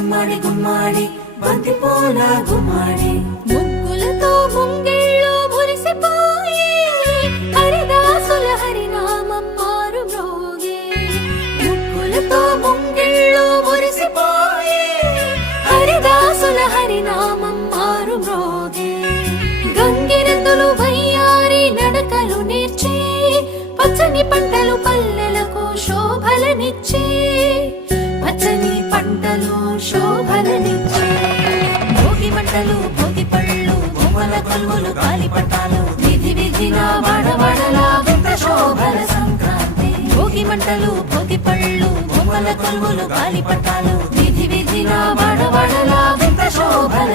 గుమ్మడి గుమ్మడి బంతి పూల గుమ్మడి ముగ్గులతో ముంగిళ్ళు మురిసిపోయి హరిదాసుల హరినామం మారు మ్రోగే. ముగ్గులతో ముంగిళ్ళు మురిసిపోయి హరిదాసుల హరినామం మారు మ్రోగే. గంగిరెద్దులు వయ్యారి నడకలు నేర్చి పచ్చని పంటలు పల్లెలకు శోభలనిచ్చి పచ్చని పంటలు శోభలనిచ్చి భోగి మంటలు భోగి పళ్ళు బొమ్మల కొలువులు గాలిపటాలు విధి విధిన వడవడలా వింత శోభల సంక్రాంతి. భోగి మంటలు భోగి పళ్ళు బొమ్మల కొలువులు గాలిపటాలు విధి విధిన వడవడలా వింత శోభల